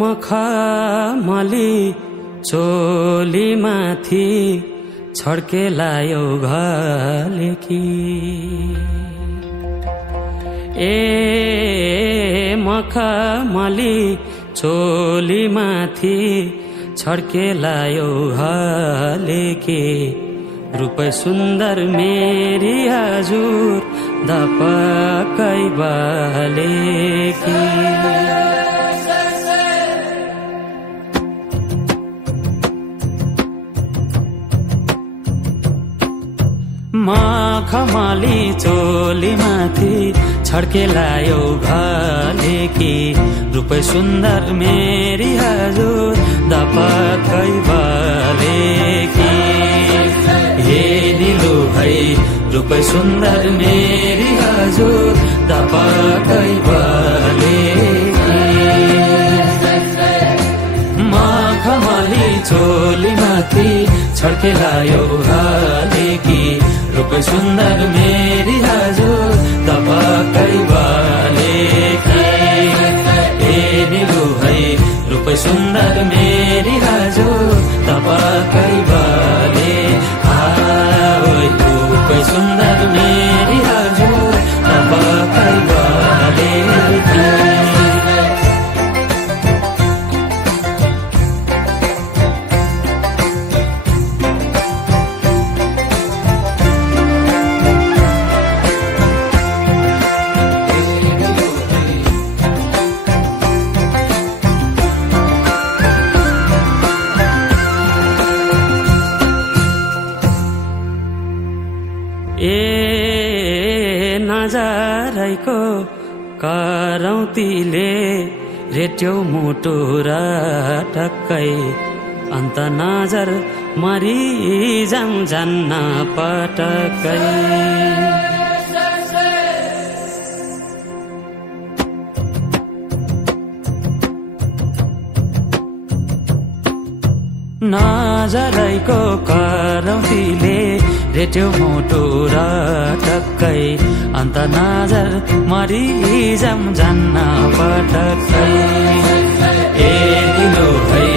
मखमली चोली माथि छड्केलायो घलेकी ए मखमली चोली माथि छड्केलायो घलेकी रूप सुन्दर मेरी हजुर दपकै बालेकी मखमली चोली माथि छड्केलायो घलेकी रूप सुन्दर मेरी हजुर दपकै बालेकी हे दिलु भाइ रूप सुन्दर मेरी हजुर दपकै बालेकी मखमली चोली माथि छड्केलायो घलेकी रूप सुन्दर मेरी हजुर दपकै बालेकी ए दिलु भाइ रूप सुन्दर मेरी हजुर दपकै बालेकी रूप सुन्दर मेरी हजुर दपकै बालेकी नजरैको करौतीले रेट्यो मुटु र टक्कै अन्त नजर मरिजाम जान्न पटक्कै नजरैको करौतीले रेट्यो मुटु र टक्कै अन्त नजर मरिजाम जान्न पटक्कै ए दिलो भाइ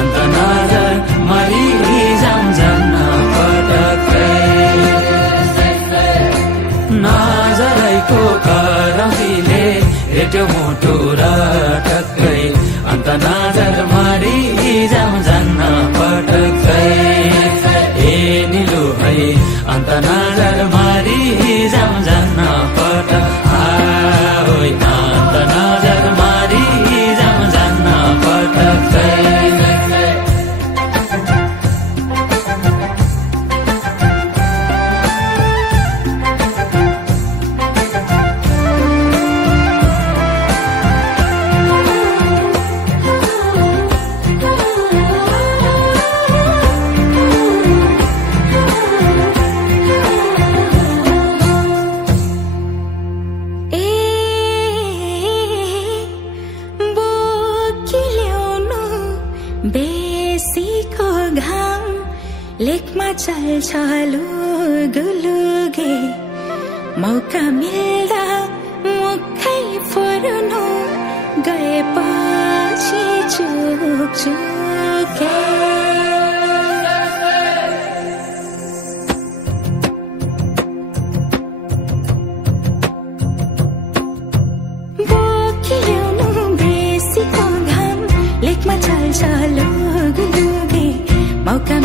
अन्त नजर मरिजाम जान्न पटक्कै नजरैको करौतीले रेट्यो मुटु र टक्कै अन्त नजर मरिजाम जान्न पटक्कै ए निलु भाइ अन्त नजर मरिजाम जान्न पटक्कै अन्त नजर मरिजाम जान्न पटक्कै बेसीको घाम लेकमा चल्छ लुगुलुगे मौका मिल्दा मुखै फोर्नु गएपछि चुकचुके बोकिल्याउनु बेसीको घाम लेकमा चल्छ लुगुलुगे मौका